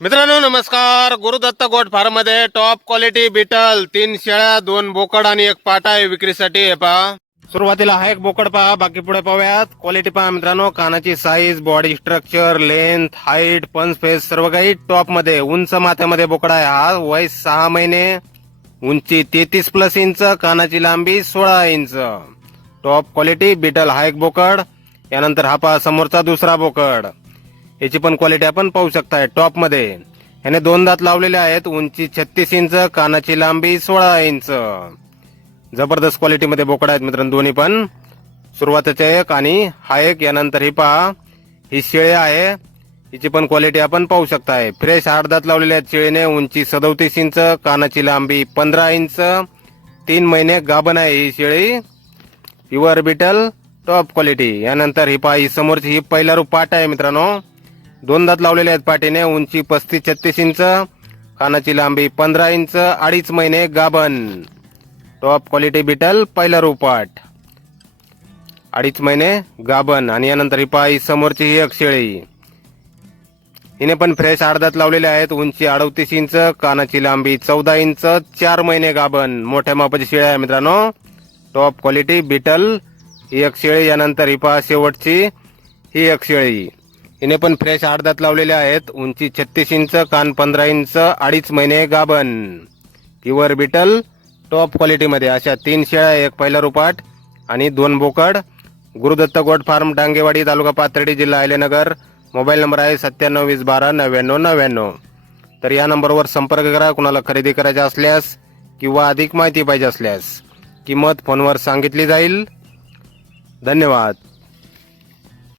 मित्रांनो नमस्कार. Guru Dutt goat farm मध्ये टॉप क्वालिटी बिटल 3 शेळ्या 2 बोकड आणि 1 पाटा आहे विक्रीसाठी. हे पहा, सुरुवातीला हा एक बोकड पहा, बाकी पुढे पाहूयात. क्वालिटी पहा मित्रांनो, कानाची size, body structure, length, height, पंच फेस सर्व काही टॉप मध्ये. उंच माथ्यामध्ये बोकड आहे हा. वय 6 महिने, उंची 33+ इंच, कानाची लांबी 16 इंच. टॉप क्वालिटी बिटल हा एक बोकड. यानंतर हा पहा समोरचा दुसरा बोकड. याची पण क्वालिटी आपण पाहू शकताय टॉप मध्ये. याने 2 दात लावलेले आहेत. उंची 36 इंच, कानाची लांबी 16 इंच. जबरदस्त क्वालिटी मध्ये बोकड आहेत मित्रांनो दोन्ही पण. सुरुवातीचा एक आणि हा एक. यानंतर ही पहा, ही शेळी आहे. हिची पण क्वालिटी आपण पाहू शकताय. फ्रेश 8 दात लावलेले आहेत शेळीने. उंची 37 इंच, कानाची लांबी 15 इंच. 3 महिने गाभण आहे ही शेळी. Pure Beetal top quality. यानंतर ही पहा, ही समोरची ही पहिला रूप पाट आहे मित्रांनो. 2 दात लावलेले आहेत पाटीने. उंची 35-36 इंच, कानाची लांबी 15 इंच, 2.5 महिने गाभण. टॉप क्वालिटी बिटल पहिला रूपाट, 2.5 महिने गाभण. आणि यानंतर ही पहा, ही समोरची ही एक शेळी. हिने पण फ्रेश 8 दात लावलेले आहेत. उंची 38 इंच, कानाची लांबी 14 इंच, 4 महिने गाभण. मोठ्या मापाची शेळी आहे मित्रांनो. टॉप क्वालिटी बिटल ही एक शेळी. यानंतर ही पहा शेवटची ही एक शेळी. हिने पण फ्रेश 8 दात लावलेले आहेत. उंची 36 इंच, कान 15 इंच, 2.5 महिने गाभण. प्युअर बिटल टॉप क्वालिटी मध्ये. अशा 3 शेळ्या, एक पहिला रुपाट आणि 2 बोकड. गुरुदत्त गोट फार्म, डांगेवाडी, तालुका पाथर्डी, जिल्हा अहिल्यानगर. मोबाईल नंबर आहे 9720129999. तर या नंबरवर संपर्क करा. कुणाला खरेदी करायची असल्यास किंवा अधिक माहिती पाहिजे असल्यास किंमत फोनवर सांगितली जाईल. धन्यवाद.